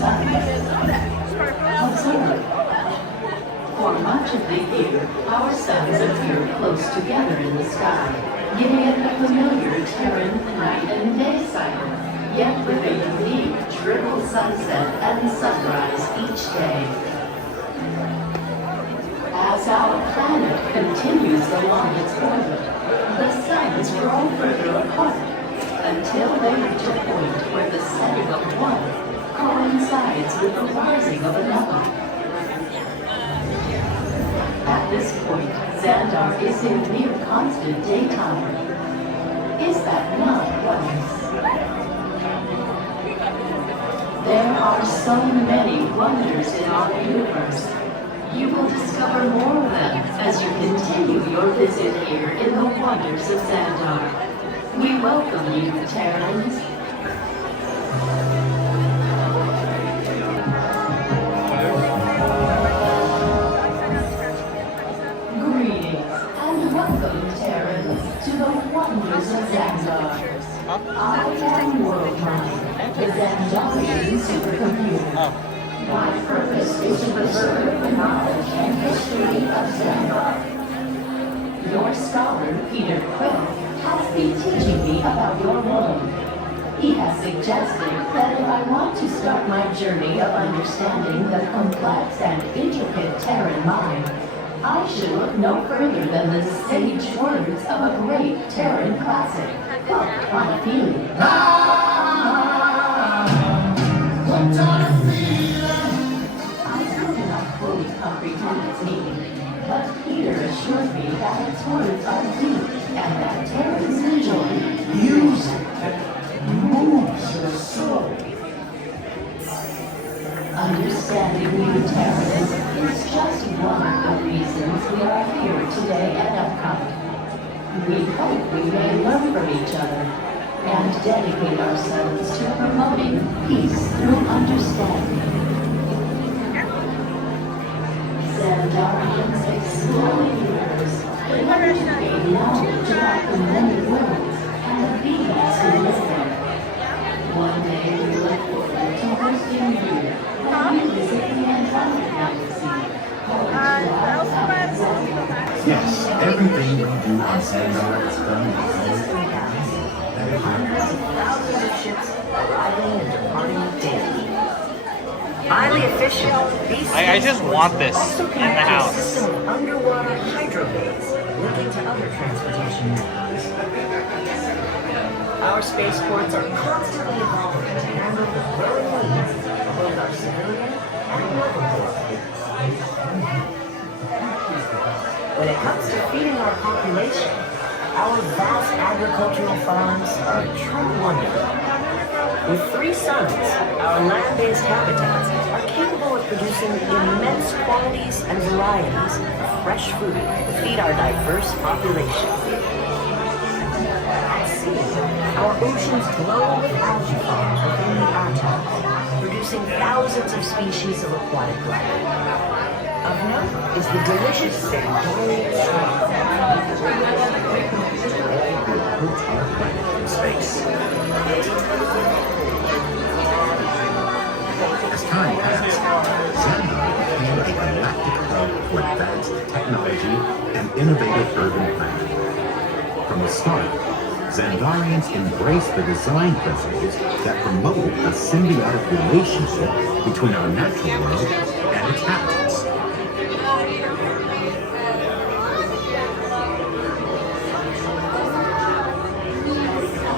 suns. Observe. For much of the year, our suns appear close together in the sky, giving it the familiar Terran night and day cycle, yet with a unique triple sunset and sunrise each day. As our planet continues along its orbit, the suns grow further apart until they reach a point where the setting of one coincides with the rising of another. At this point, Xandar is in near constant daytime. Is that not wondrous? There are so many wonders in our universe. You will discover more of them as you continue your visit here in the wonders of Xandar. We welcome you, Terrans. Greetings and welcome, Terrans, to the wonders of Xandar. I am Worldmind, the Xandarian supercomputer. My purpose is to preserve the knowledge and history of Xandar. Your scholar, Peter Quill, has been teaching me about your world. He has suggested that if I want to start my journey of understanding the complex and intricate Terran mind, I should look no further than the sage words of a great Terran classic, Hooked on a Feeling. Comprehend its meaning, but Peter assured me that its words are deep and that Terrans enjoy music that moves your soul. Understanding you, Terrans, is just one of the reasons we are here today at Epcot. We hope we may learn from each other and dedicate ourselves to promoting peace through understanding. Xandarians explore the universe, in order to gain knowledge about the many worlds and the beings who live there. One day we look forward to hosting you when you visit the Andromeda Galaxy. Yes, everything we do on Xandar is done with those that hundreds of thousands of ships arriving and departing daily. Highly efficient. I just want this Also in the connected house. system of underwater hydrobays linking to other transportation networks. Our spaceports are constantly evolving to handle the growing needs of both our civilian and military fleets. When it comes to feeding our population, our vast agricultural farms are a true wonder. With 3 suns, our land-based habitats are capable of producing immense quantities and varieties of fresh food to feed our diverse population. At sea, our oceans glow with algae farms within the atolls, producing thousands of species of aquatic life. Of note is the delicious Xandarian shrimp. Space. As time passed, Xandar became a galactic hub for advanced technology and innovative urban planning. From the start, Xandarians embraced the design principles that promoted a symbiotic relationship between our natural world and its habitats.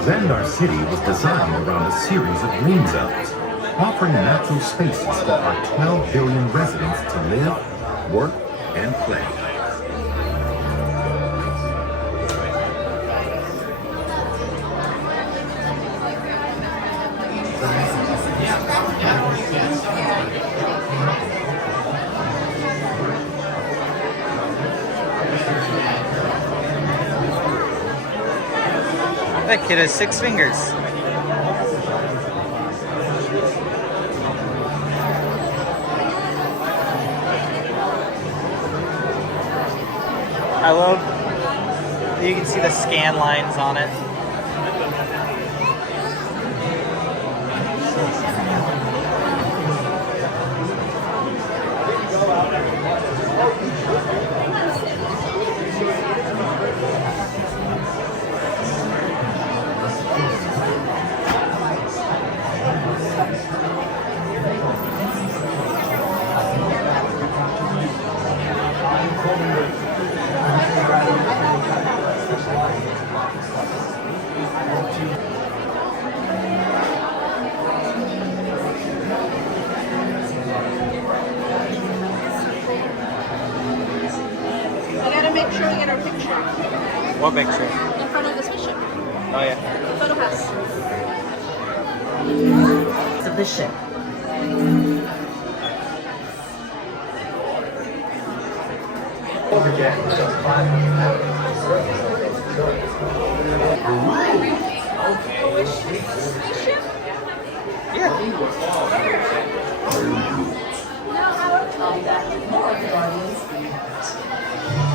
Xandar City was designed around a series of green zones, offering natural spaces for our 12 billion residents to live, work, and play. That kid has 6 fingers. I love, you can see the scan lines on it. showing it our picture What picture? in front of the spaceship. Oh yeah. Photo pass. Of the ship. I'll be back with more of the Guardians in a minute.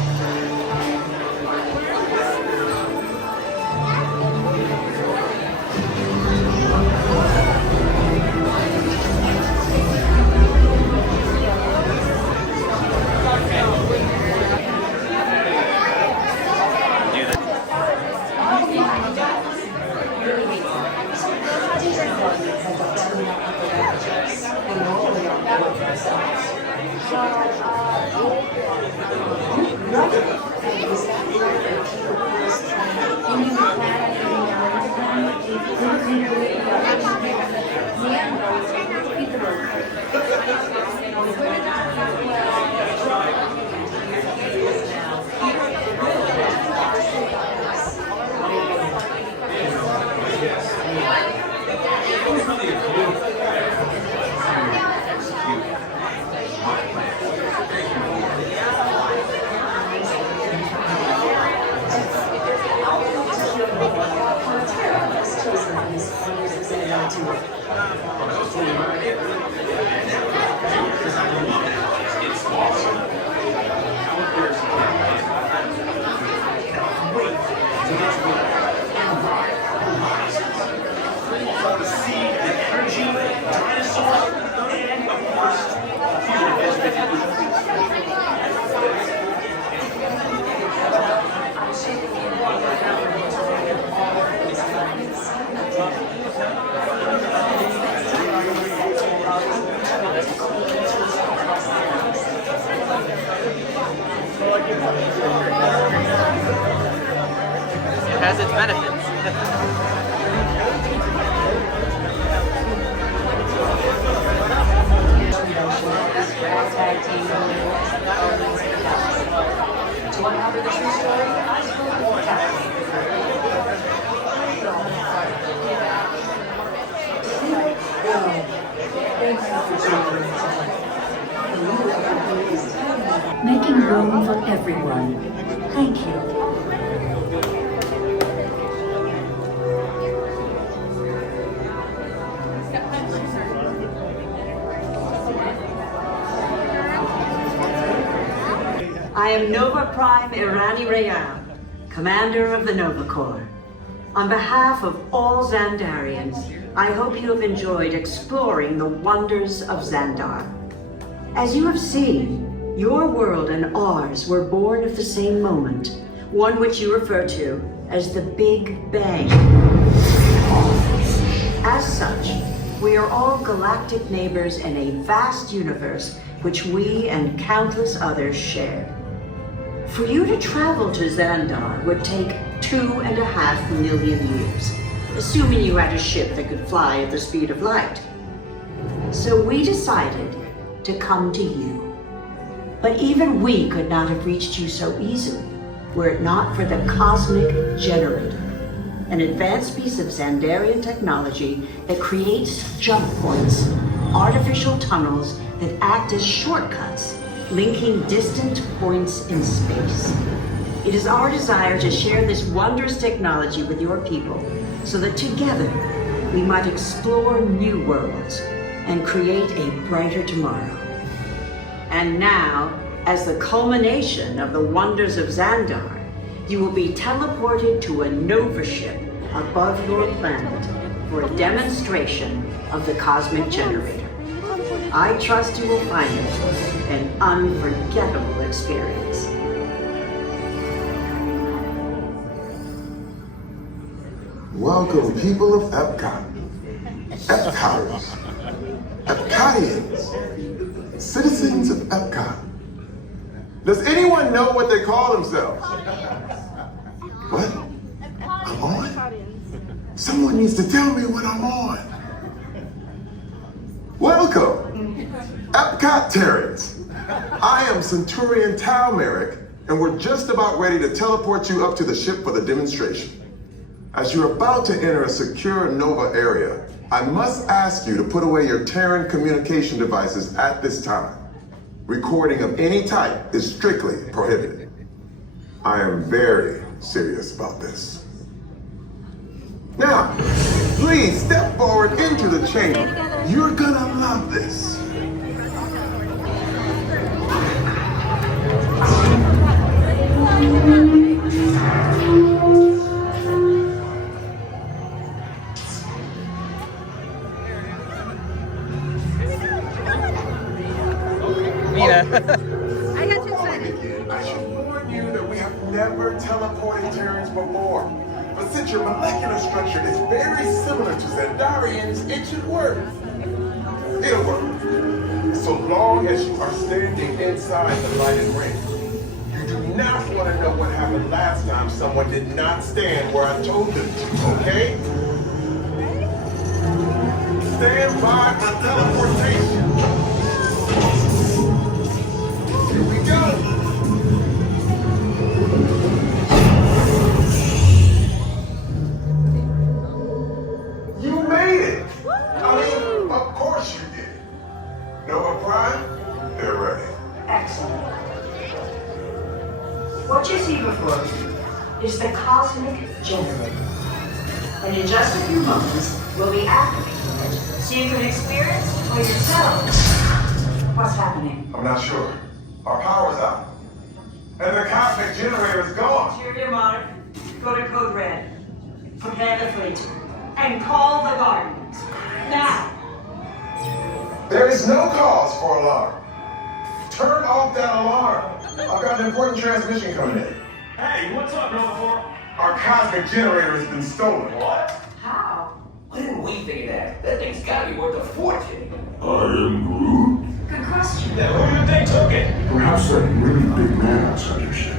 It has its benefits. To uncover the true story, I spoke with Captain. Making room for everyone. Thank you. I am Nova Prime Irani Rayam, Commander of the Nova Corps. On behalf of all Xandarians, I hope you have enjoyed exploring the wonders of Xandar. As you have seen, your world and ours were born of the same moment, one which you refer to as the Big Bang. As such, we are all galactic neighbors in a vast universe which we and countless others share. For you to travel to Xandar would take 2.5 million years, assuming you had a ship that could fly at the speed of light. So we decided to come to you. But even we could not have reached you so easily were it not for the Cosmic Generator, an advanced piece of Xandarian technology that creates jump points, artificial tunnels that act as shortcuts, linking distant points in space. It is our desire to share this wondrous technology with your people so that together we might explore new worlds and create a brighter tomorrow. And now, as the culmination of the wonders of Xandar, you will be teleported to a Nova ship above your planet for a demonstration of the Cosmic Generator. I trust you will find it an unforgettable experience. Welcome, people of Epcot. Epcoters. Epcotians. Citizens of Epcot. Does anyone know what they call themselves? What? I'm on? Someone needs to tell me what I'm on. Welcome, Epcotarians. I am Centurion Tal Merrick, and we're just about ready to teleport you up to the ship for the demonstration. As you're about to enter a secure Nova area, I must ask you to put away your Terran communication devices at this time. Recording of any type is strictly prohibited. I am very serious about this. Now, please step forward into the chamber. You're gonna love this. Mina. I got too excited. I should warn you that we have never teleported Terrans before. But since your molecular structure is very similar to Xandarians, it should work. It'll work. So long as you are standing inside the lighted ring. You do not want to know what happened last time someone did not stand where I told them to, okay? Stand by for teleportation. Here we go. You made it. I mean, of course you did. Nova Prime, they're ready. Excellent. What you see before you is the cosmic generator. And in just a few moments, we'll be activating it so you can experience for yourself what's happening. I'm not sure. Our power's out. And the cosmic generator is gone. Interior Monarch, go to Code Red. Prepare the fleet. And call the Guardians. Now! There is no cause for alarm. Turn off that alarm. I've got an important transmission coming in. Hey, what's up, Nova 4? Our cosmic generator has been stolen. What? How? Why didn't we think of that? That thing's gotta be worth a fortune. I am Groot. Good question. Then who do you think took it? Perhaps that really big man outside your ship.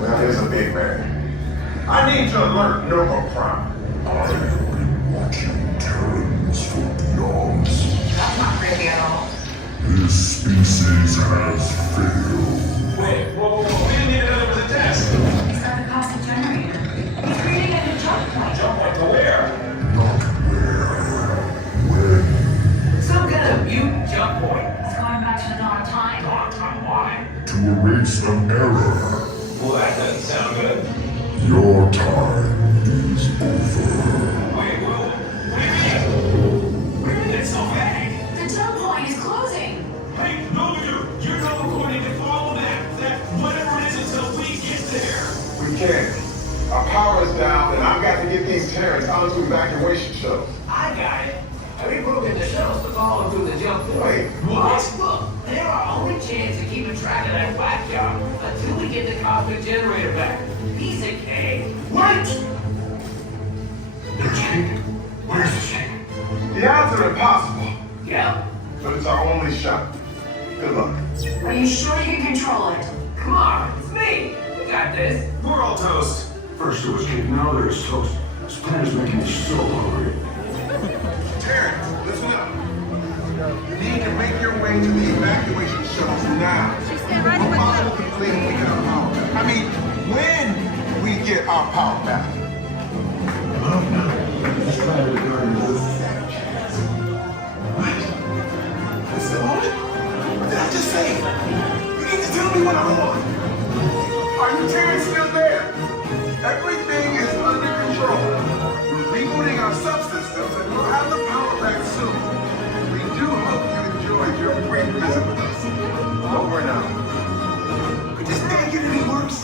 That is a big man. I need to alert Nova Prime. I have been watching Terrans for eons. That's not creepy at all. This species has failed. Wait, whoa. We didn't even know there was a test. He's got a cosmic generator. He's creating a new jump point. Jump point to where? Not where. When. Some kind of mute jump point. It's going back to the dawn of time. Dawn time, why? To erase an error. Well, that doesn't sound good. Your time is over. Wait, what do you mean? What do you mean it's so vague? The jump point is closing. Hey, no, you're not going to follow that whatever it is until we get there. We can't. Our power is down, and I've got to get these Terrans onto evacuation shuttles. I got it. We broke the shells to follow through the jump point. Wait, what? Look, they're our only chance of keeping track of that whack job until we get the cosmic generator back. Piece of cake. Wait! There's Kate. Where's she? The odds are impossible, Yep. but it's our only shot. Good luck. Are you sure you can control it? Come on, it's me. We got this. We're all toast. First it was Kate, now there's toast. This plan is making me so hungry. Terrans, listen up. You need to make your way to the evacuation shuttles now. She's staying right with Impossible you. to complete when we get our power back. I mean, when we get our power back. Just trying to regard you with What? Is it on? What did I just say? You need to tell me what I want. Are you Terrans still there? Everything is under control. We're rebooting our subsystems and we'll have the power back soon. We do hope you enjoyed your brief visit with us. Over and out. Could this day get any worse?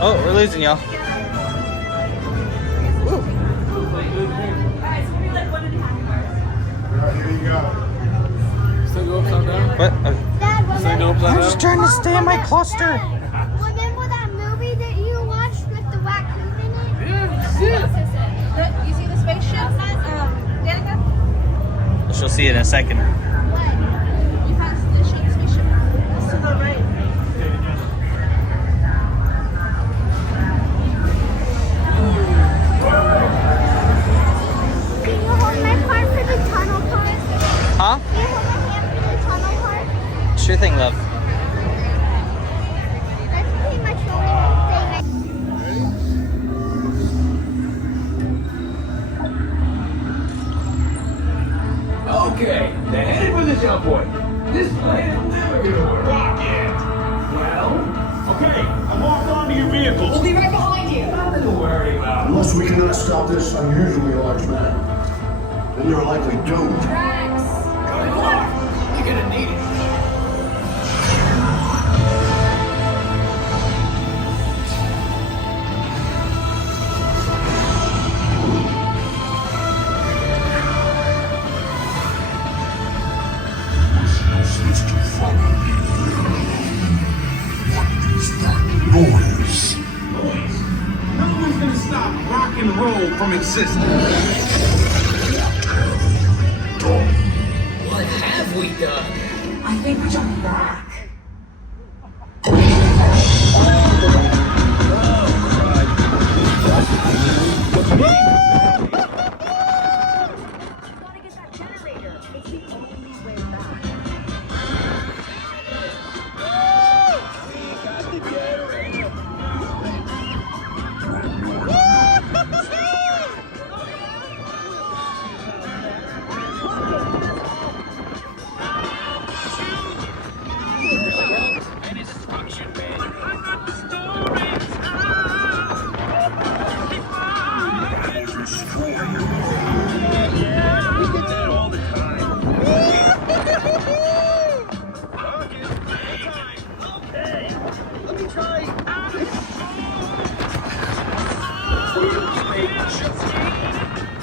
Oh, we're losing y'all. Alright, here you go. What? Dad, I'm just trying to stay in my cluster. remember that movie that you watched with the raccoon in it? You see the spaceship? Danica? She'll see it in a second. You have to show the spaceship. It's to the right. Can you hold my part for the tunnel part? Huh? Can you hold my hand for the tunnel part? Sure thing, love. Watch out, boy. This plan never gonna work. Rocket! Well? Okay, I'm locked onto your vehicle. We'll be right behind you. Nothing to worry about. Unless we cannot stop this unusually large man, then you're likely doomed. Drax. Good luck. You're gonna need it. Noise. No one's gonna stop rock and roll from existing. What have we done? I think we're coming back. Gotta get that generator. It's the only way back.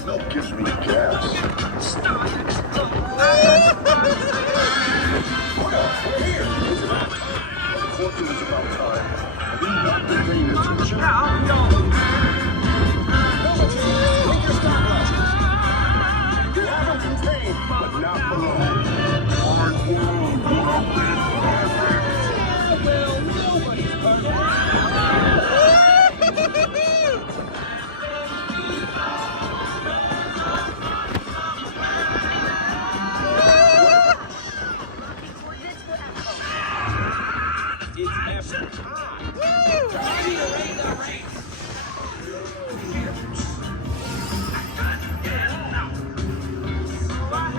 That gives me gas. Unfortunately, it's about time. We've not been paying attention. Take your stopwatch. You have them contained, but not below. Hard world, nobody's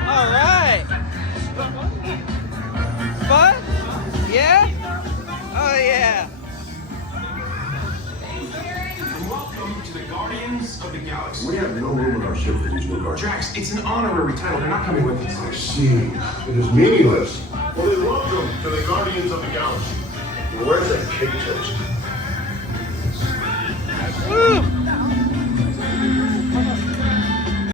All right. Fun? Yeah? Oh yeah. Welcome to the Guardians of the Galaxy. We have no room in our ship for these new guards. Drax, it's an honorary title. They're not coming with us. I see. It is meaningless. Well, then welcome to the Guardians of the Galaxy. Where's that cake toast? Woo!